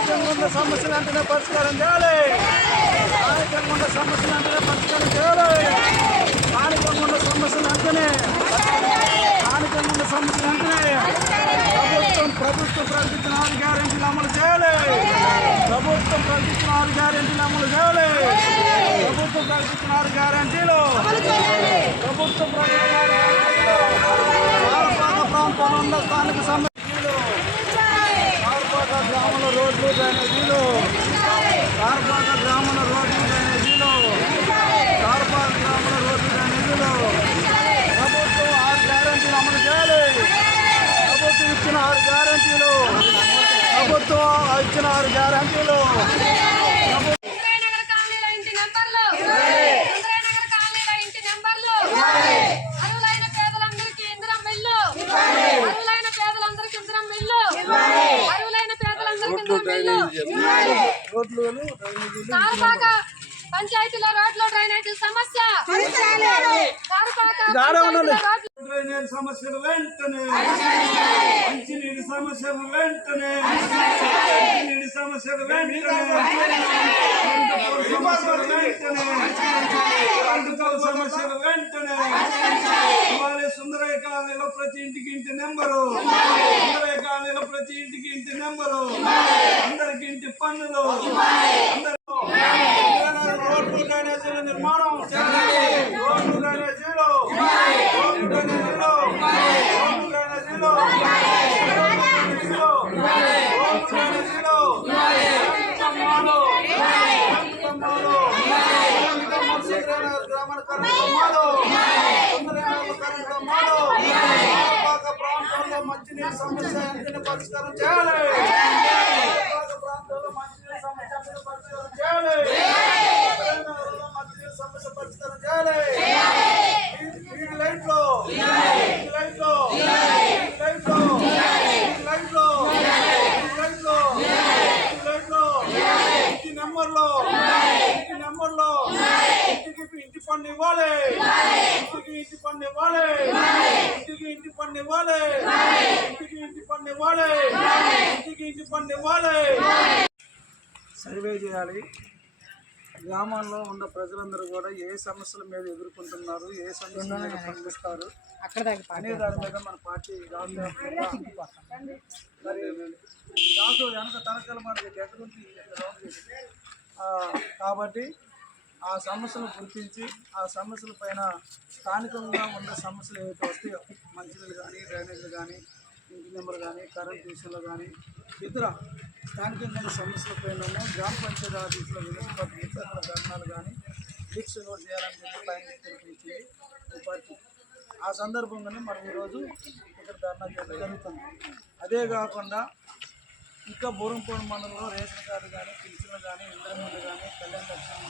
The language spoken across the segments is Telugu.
స్థానికంగా ఉన్న సమస్యలు వెంటనే పరిష్కారం చేయాలి. స్థానికంగా ఉన్న సమస్యలు వెంటనే పరిష్కారం చేయాలి. స్థానికంగా ఉన్న సమస్యలు వెంటనే ప్రభుత్వం ప్రకటించిన 6 గ్యారెంటీలు అమలు చేయాలి. ప్రభుత్వం ప్రకటించిన 6 గ్యారెంటీలు అమలు చేయాలి. ప్రభుత్వం ప్రకటించిన 6 గ్యారెంటీలు ప్రభుత్వం ప్రకటించిన 6 గ్యారెంటీలు ప్రాంతంలో ఉన్న స్థానిక సమస్యలు కార్పాక గ్రామంలో రోడ్లు డ్రైనేజీలు కార్పాక గ్రామంలో రోడ్లు డ్రైనేజీలు కార్పాక గ్రామంలో రోడ్లు డ్రైనేజీలు ప్రభుత్వం 6 గ్యారెంటీలు అమలు చేయాలి. ప్రభుత్వం ఇచ్చిన 6 గ్యారెంటీలు ప్రభుత్వం ఇచ్చిన 6 గ్యారెంటీలు పంచాయతీలో రోడ్లు డ్రైనేజీ సమస్య డ్రైనేజ్ సమస్యలు వెంటనే మంచినీటి సమస్యలు వెంటనే నీటి సమస్యలు వెంటనే సమస్యలు వెంటనే ఇవాళ సుందరయ్య కాలనీలో ప్రతి ఇంటికి ఇంటి నెంబరు సుందరయ్య కాలనీలో ప్రతి ఇంటికి ఇంటి నెంబరు అందరికి ఇంటి పన్నులు రోడ్లు డ్రైనేజీల నిర్మాణం రోడ్లు డ్రైనేజీలు ప్రాంతంలో మంచినీటి సమస్య వెంటనే పరిష్కారం చేయాలి. ప్రాంతంలో మంచినీటి సమస్య పరిష్కారం చేయాలి. మంచినీటి సమస్య పరిష్కారం చేయాలి. ఇంటి పన్ను ఇవ్వాలి. ఇంటి పన్ను ఇవ్వాలి. ఇంటి పన్ను ఇవ్వాలి. ఇంటి పన్ను ఇవ్వాలి. ఇంటి పన్ను ఇవ్వాలి. సర్వే చేయాలి. గ్రామాల్లో ఉన్న ప్రజలందరూ కూడా ఏ సమస్యల మీద ఎదుర్కొంటున్నారు, ఏ సమస్యల మీద పండిస్తారు అనే దాని మీద మన పార్టీ మరి దాంతో వెనక తరగతి మనకి దగ్గర నుంచి కాబట్టి ఆ సమస్యలు గుర్తించి ఆ సమస్యల పైన స్థానికంగా ఉన్న సమస్యలు ఏవైతే వస్తాయో మంచినీళ్ళు కానీ డ్రైనేజీలు కానీ ఇంటి నెంబర్ కానీ కరెంట్ విషయంలో కానీ ఇతర స్థానికంగా సమస్యల పైన గ్రామ పంచాయతీ ఆఫీసులో వినతిపత్రాలు అక్కడ ధర్నాలు కానీ దీక్ష కూడా చేయాలని చెప్పి పైన పిలిపించింది పార్టీ. ఆ సందర్భంగానే మనం ఈరోజు ఇక్కడ ధర్నా చేయడం జరుగుతుంది. అదే కాకుండా ఇంకా బూరంపూడి మండలంలో రేషన్ కార్డు కానీ పింఛన్లు కానీ ఇంద్రమిల్లు కానీ కళ్యాణ లక్ష్యం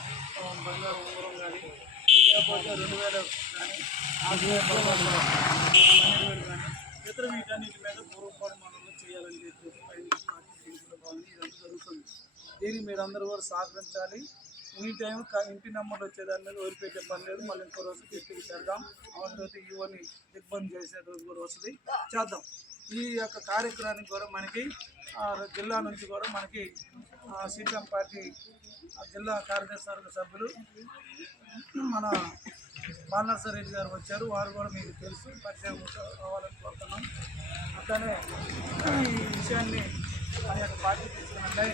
బంగారు ఉంగరం కానీ లేకపోతే 2000 కానీ 12,000 కానీ ఇతర వీటన్నిటి మీద బూరంపూడి మండలంలో చేయాలని చెప్పి ఇదంతా జరుగుతుంది. దీనికి మీరందరూ కూడా సహకరించాలి. ఎనీ టైం ఇంటి నెంబర్లు వచ్చేదాని మీద ఓడిపెట్టే పని లేదు. మళ్ళీ ఇంకో రోజు తిరిగి చేద్దాం. అవసరమైతే ఈవోని దిగ్బంద్ చేసే రోజు కూడా వస్తుంది, చేద్దాం. ఈ యొక్క కార్యక్రమానికి కూడా మనకి జిల్లా నుంచి కూడా మనకి సిపిఎం పార్టీ జిల్లా కార్యదర్శి సభ్యులు మన బాలనర్సరెడ్డి గారు వచ్చారు. వారు కూడా మీకు తెలుసు, పరిచయం కావాలని కోరుతున్నాం. అట్లానే ఈ విషయాన్ని మన యొక్క పార్టీ తీసుకున్నట్లే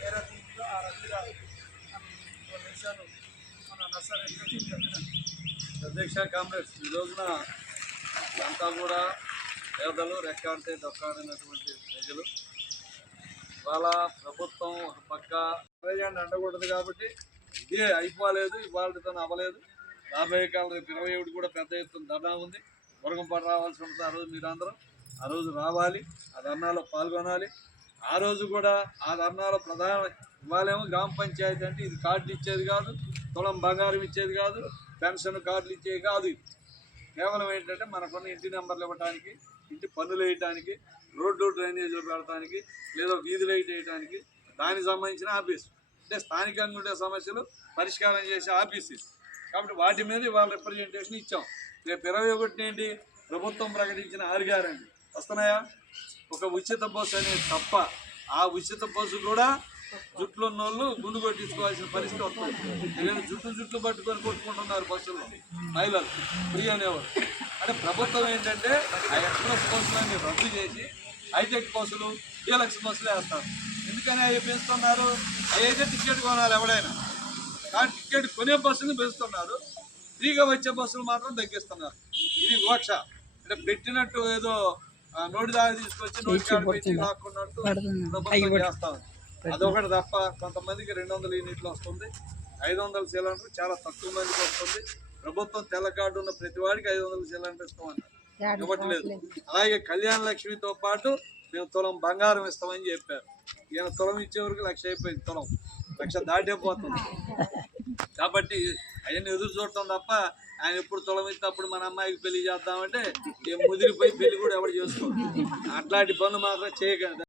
వేరే దీంట్లో ఆ రకంగా విషయాలు మన నర్సరెడ్డి చెప్పినారు. అధ్యక్ష కాంగ్రెస్ ఈ రోజున అంతా కూడా పేదలు రెక్కాడితే దొక్కాడినటువంటి ప్రజలు ఇవాళ ప్రభుత్వం ఒక పక్క ప్రజాన్ని అండకూడదు కాబట్టి ఇదే అయిపోలేదు, ఇవాళతో అవ్వలేదు. రాబోయే కాలం రేపు 27 కూడా పెద్ద ఎత్తున ధర్నా ఉంది. మురగంపాటు రావాల్సి ఉంటుంది. ఆ రోజు మీరందరూ ఆ రోజు రావాలి, ఆ ధర్నాలో పాల్గొనాలి. ఆ రోజు కూడా ఆ ధర్నాలో ప్రధాన ఇవాళేమో గ్రామ పంచాయతీ అంటే ఇది కార్డులు ఇచ్చేది కాదు, తులం బంగారం ఇచ్చేది కాదు, పెన్షన్ కార్డులు ఇచ్చేది కాదు. ఇది కేవలం ఏంటంటే మనకున్న ఇంటి నెంబర్లు ఇవ్వడానికి, ఇంటి పన్నులు వేయడానికి, రోడ్లు డ్రైనేజీలు పెడటానికి, లేదా వీధి లైట్ వేయడానికి దానికి సంబంధించిన ఆఫీసు. అంటే స్థానికంగా ఉండే సమస్యలు పరిష్కారం చేసే ఆఫీసు. కాబట్టి వాటి మీద ఇవాళ రిప్రజెంటేషన్ ఇచ్చాం. రేపు 21 ఏంటి ప్రభుత్వం ప్రకటించిన 6 గ్యారెంటీ వస్తున్నాయా? ఒక ఉచిత బస్సు అనేది తప్ప ఆ ఉచిత బస్సు కూడా జుట్లు ఉన్న వాళ్ళు గుండు కొట్టించుకోవాల్సిన పరిస్థితి వస్తుంది. ఎందుకంటే జుట్లు పట్టుకొని కొట్టుకుంటున్నారు బస్సుల్లో మహిళలు ఫ్రీ అనేవారు. అంటే ప్రభుత్వం ఏంటంటే ఆ ఎక్స్ప్రెస్ బస్సులన్నీ రద్దు చేసి హైటెక్ బస్సులు డీలక్స్ బస్సులు వేస్తారు. ఎందుకని అవి పెంచుతున్నారు? అయితే టికెట్ కొనాలి ఎవడైనా, కానీ టికెట్ కొనే బస్సులు పెంచుతున్నారు, ఫ్రీగా వచ్చే బస్సులు మాత్రం తగ్గిస్తున్నారు. ఇది వివక్ష. అంటే పెట్టినట్టు ఏదో నోటి దాకా తీసుకొచ్చి నోటి కాడ పెట్టి లాక్కున్నట్టు ప్రభుత్వం చేస్తాం. అదొకటి తప్ప కొంతమందికి 200 యూనిట్లు వస్తుంది, 500 సిలిండర్ చాలా తక్కువ మందికి వస్తుంది. ప్రభుత్వం తెల్ల కార్డు ఉన్న ప్రతి వాడికి 500 సిలిండర్ ఇస్తామన్నారు, ఇవ్వట్లేదు. అలాగే కళ్యాణ లక్ష్మితో పాటు మేము తులం బంగారం ఇస్తామని చెప్పారు. ఈయన తులం ఇచ్చే వరకు 1,00,000 అయిపోయింది, తులం 1,00,000 దాటేపోతుంది. కాబట్టి అవన్నీ ఎదురు చూడటం తప్ప ఆయన ఎప్పుడు తులం ఇస్తే అప్పుడు మన అమ్మాయికి పెళ్లి చేద్దామంటే ముదిరిపోయి పెళ్లి కూడా ఎవరు చేసుకోవాలి. అట్లాంటి పనులు మాత్రం చేయకండి.